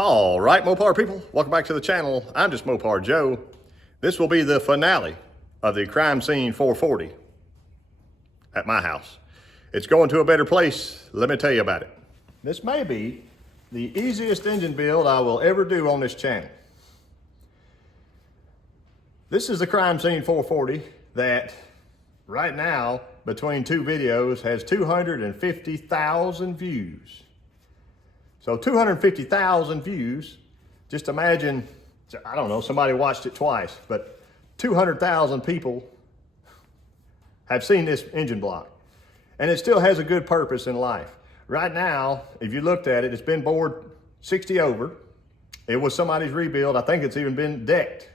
All right, Mopar people, welcome back to the channel. I'm just Mopar Joe. This will be the finale of the Crime Scene 440 at my house. It's going to a better place, let me tell you about it. This may be the easiest engine build I will ever do on this channel. This is the Crime Scene 440 that right now, between two videos, has 250,000 views. So 250,000 views, just imagine, I don't know, somebody watched it twice, but 200,000 people have seen this engine block. And it still has a good purpose in life. Right now, if you looked at it, it's been bored 60 over. It was somebody's rebuild. I think it's even been decked.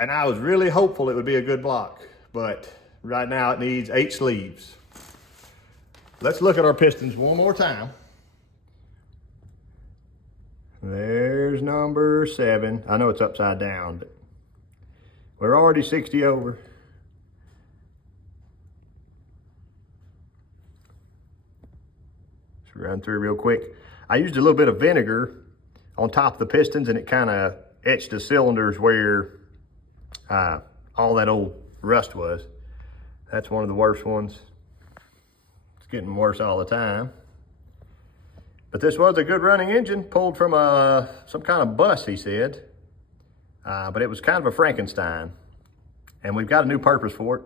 And I was really hopeful it would be a good block, but right now it needs 8 sleeves. Let's look at our pistons one more time. There's number 7. I know it's upside down, but we're already 60 over. Let's run through real quick. I used a little bit of vinegar on top of the pistons, and it kind of etched the cylinders where all that old rust was. That's one of the worst ones. It's getting worse all the time. But this was a good running engine, pulled from some kind of bus, he said. But it was kind of a Frankenstein. And we've got a new purpose for it.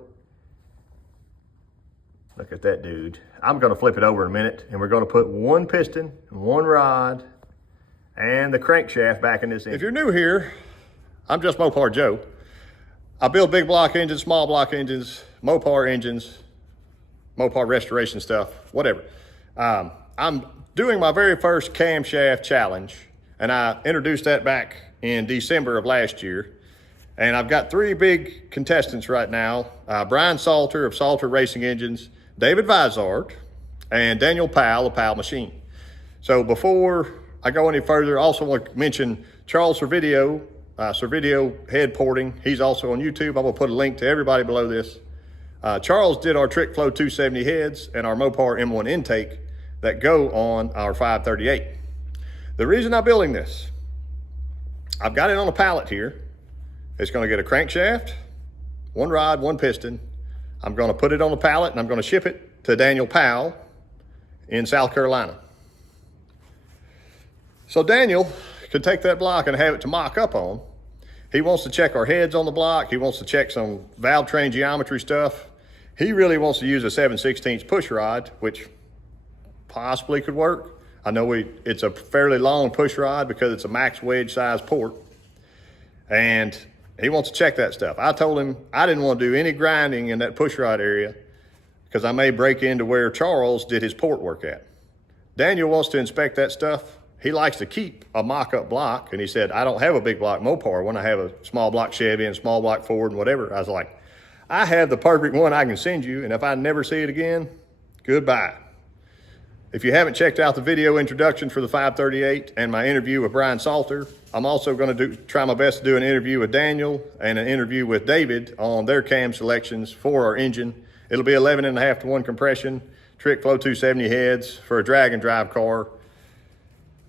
Look at that dude. I'm gonna flip it over in a minute, and we're gonna put one piston, one rod, and the crankshaft back in this engine. If you're new here, I'm just Mopar Joe. I build big block engines, small block engines, Mopar engines, Mopar restoration stuff, whatever. I'm doing my very first camshaft challenge, and I introduced that back in December of last year. And I've got 3 big contestants right now, Brian Salter of Salter Racing Engines, David Vizard, and Daniel Powell of Powell Machine. So before I go any further, I also want to mention Charles Servideo, Servideo Head Porting. He's also on YouTube. I'm gonna put a link to everybody below this. Charles did our trickflow 270 heads and our Mopar M1 intake that go on our 538. The reason I'm building this, I've got it on a pallet here. It's gonna get a crankshaft, 1 rod, 1 piston. I'm gonna put it on a pallet and I'm gonna ship it to Daniel Powell in South Carolina. So Daniel could take that block and have it to mock up on. He wants to check our heads on the block. He wants to check some valve train geometry stuff. He really wants to use a 7/16 push rod, which possibly could work. I know it's a fairly long push rod because it's a max wedge size port. And he wants to check that stuff. I told him I didn't want to do any grinding in that push rod area because I may break into where Charles did his port work at. Daniel wants to inspect that stuff. He likes to keep a mock-up block, and he said, I don't have a big block Mopar when I have a small block Chevy and small block Ford and whatever. I was like, I have the perfect one I can send you, and if I never see it again, goodbye. If you haven't checked out the video introduction for the 538 and my interview with Brian Salter, I'm also gonna try my best to do an interview with Daniel and an interview with David on their cam selections for our engine. It'll be 11.5 to 1 compression, trickflow 270 heads for a drag and drive car.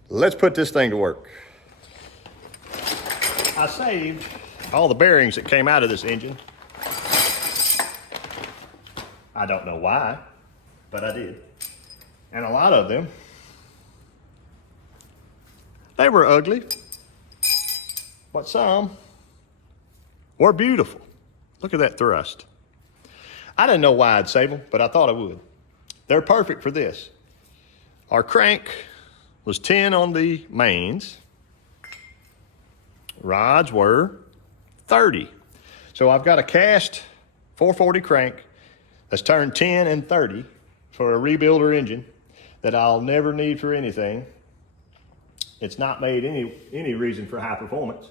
Let's put this thing to work. I saved all the bearings that came out of this engine. I don't know why, but I did. And a lot of them, they were ugly, but some were beautiful. Look at that thrust. I didn't know why I'd save them, but I thought I would. They're perfect for this. Our crank was 10 on the mains. Rods were 30. So I've got a cast 440 crank that's turned 10 and 30 for a rebuilder engine that I'll never need for anything. It's not made any reason for high performance.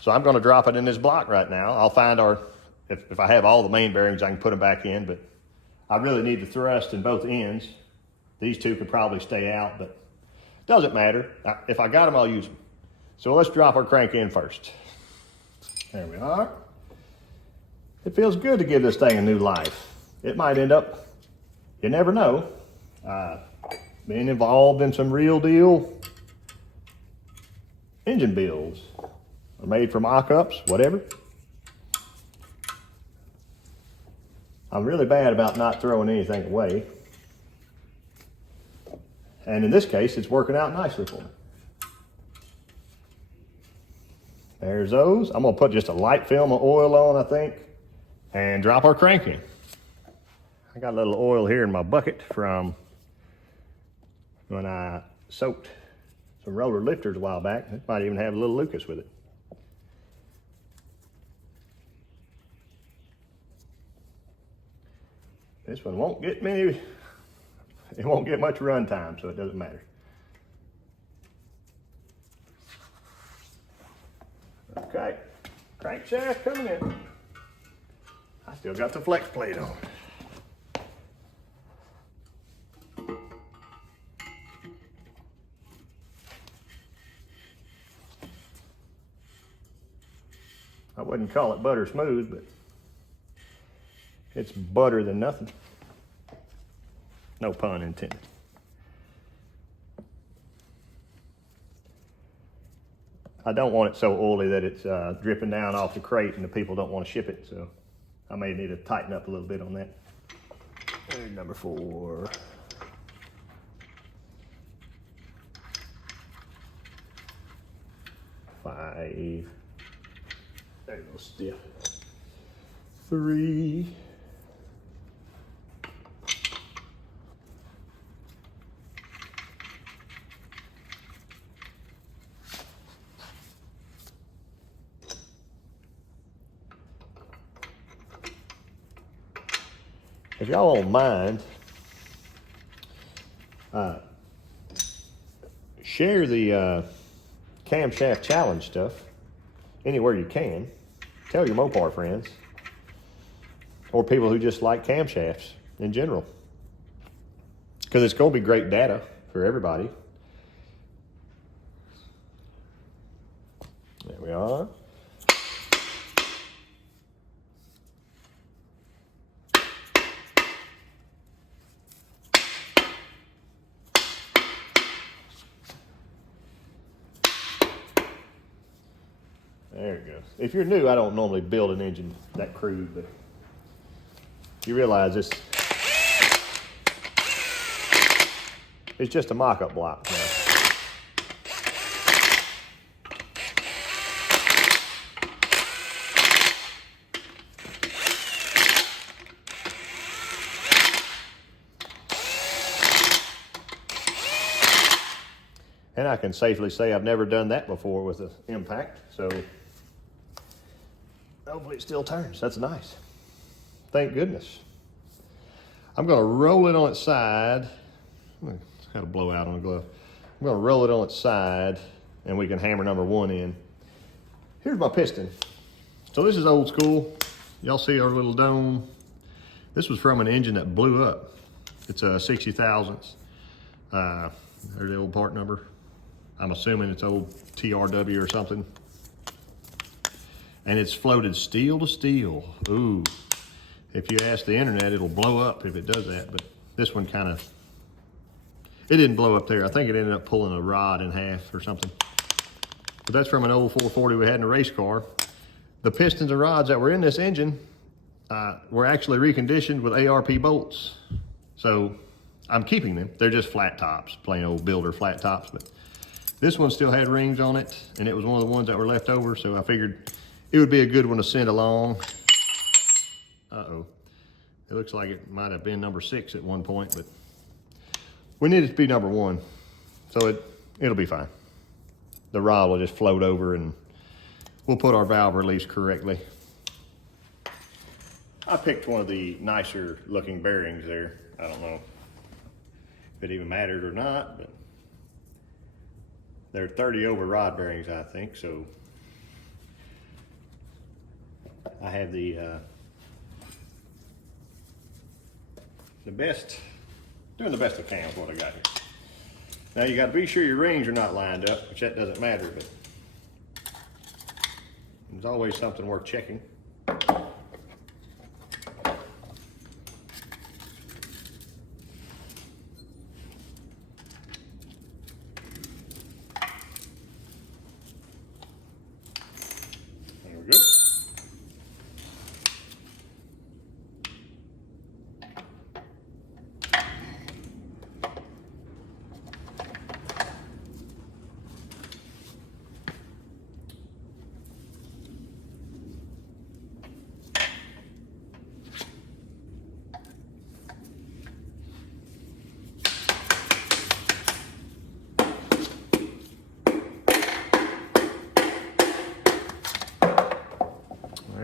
So I'm gonna drop it in this block right now. I'll find if I have all the main bearings, I can put them back in, but I really need the thrust in both ends. These 2 could probably stay out, but doesn't matter. If I got them, I'll use them. So let's drop our crank in first. There we are. It feels good to give this thing a new life. It might end up, you never know, being involved in some real deal engine builds are made from mock-ups, whatever. I'm really bad about not throwing anything away. And in this case, it's working out nicely for me. There's those. I'm gonna put just a light film of oil on, I think, and drop our crank in. I got a little oil here in my bucket from when I soaked some roller lifters a while back. It might even have a little Lucas with it. This one won't get me, it won't get much run time, so it doesn't matter. Okay, crankshaft coming in. I still got the flex plate on. I wouldn't call it butter smooth, but it's butter than nothing. No pun intended. I don't want it so oily that it's dripping down off the crate and the people don't want to ship it, so I may need to tighten up a little bit on that. There's number 4. Five. There you go, stiff. 3. If y'all don't mind, share the camshaft challenge stuff anywhere you can. Tell your Mopar friends or people who just like camshafts in general, because it's going to be great data for everybody. There we are. There it goes. If you're new, I don't normally build an engine that crude, but you realize this, it's just a mock-up block now. And I can safely say I've never done that before with an impact, so hopefully it still turns. That's nice. Thank goodness. I'm gonna roll it on its side. It's got a blowout on the glove. I'm gonna roll it on its side and we can hammer number 1 in. Here's my piston. So this is old school. Y'all see our little dome? This was from an engine that blew up. It's a 60 thousandths. There's the old part number. I'm assuming it's old TRW or something. And it's floated steel to steel. Ooh, if you ask the internet, it'll blow up if it does that, but this one kind of, it didn't blow up there. I think it ended up pulling a rod in half or something. But that's from an old 440 we had in a race car. The pistons and rods that were in this engine were actually reconditioned with ARP bolts. So I'm keeping them. They're just flat tops, plain old builder flat tops, but this one still had rings on it, and it was one of the ones that were left over, so I figured it would be a good one to send along. Uh-oh. It looks like it might have been number 6 at one point, but we need it to be number 1, so it'll be fine. The rod will just float over and we'll put our valve release correctly. I picked one of the nicer looking bearings there. I don't know if it even mattered or not, but they're 30 over rod bearings, I think, so I have the best, doing the best I can with what I got here. Now you got to be sure your rings are not lined up, which that doesn't matter, but there's always something worth checking.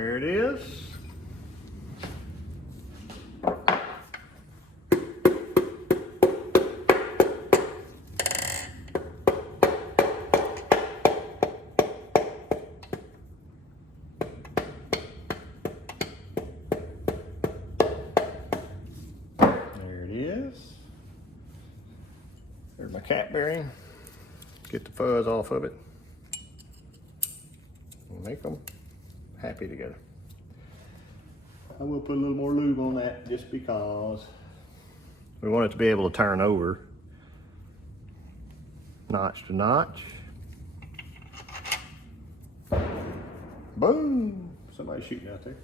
There it is. There's my cap bearing. Get the fuzz off of it. And make them happy together. I will put a little more lube on that just because we want it to be able to turn over notch to notch. Boom! Somebody's shooting out there.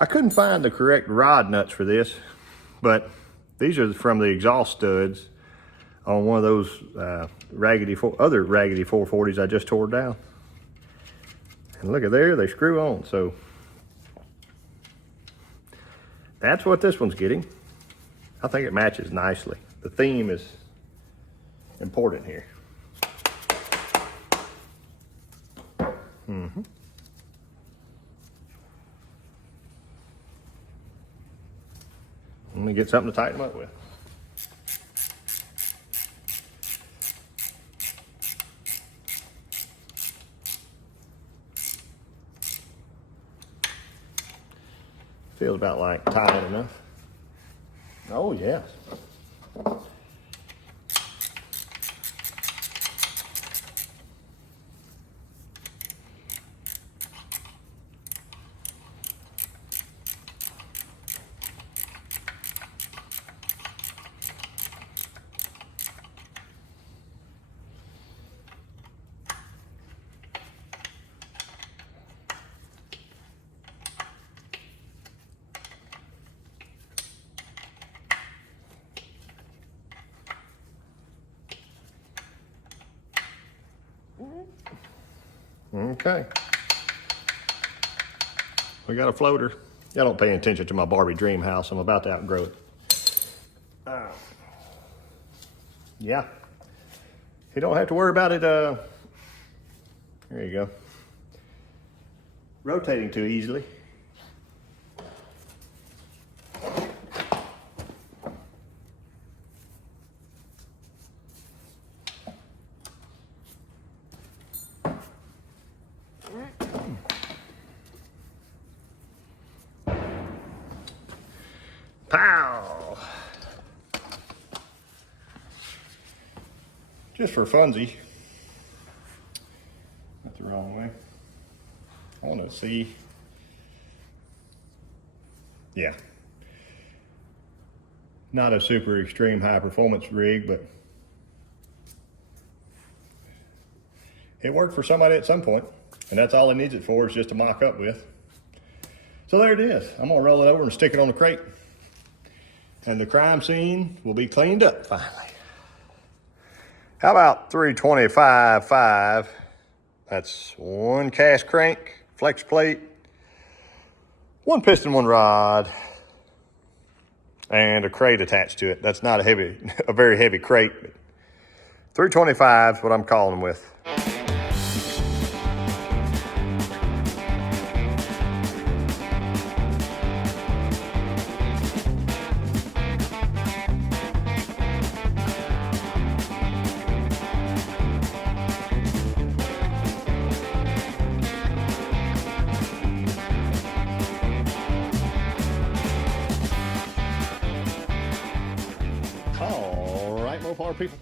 I couldn't find the correct rod nuts for this, but these are from the exhaust studs on one of those other raggedy 440s I just tore down. And look at there, they screw on. So that's what this one's getting. I think it matches nicely. The theme is important here. Mm-hmm. Let me get something to tighten them up with. Feels about like tight enough. Oh yes. Okay. We got a floater. Y'all don't pay attention to my Barbie dream house. I'm about to outgrow it. Yeah. You don't have to worry about it. There you go. Rotating too easily. Pow! Just for funsies. That's the wrong way. I want to see. Yeah. Not a super extreme high performance rig, but it worked for somebody at some point, and that's all it needs it for, is just to mock up with. So there it is. I'm gonna roll it over and stick it on the crate, and the crime scene will be cleaned up finally. How about 325/5? That's one cast crank, flex plate, one piston, one rod, and a crate attached to it. That's not a very heavy crate, but 325 is what I'm calling them with. All right, Mopar people.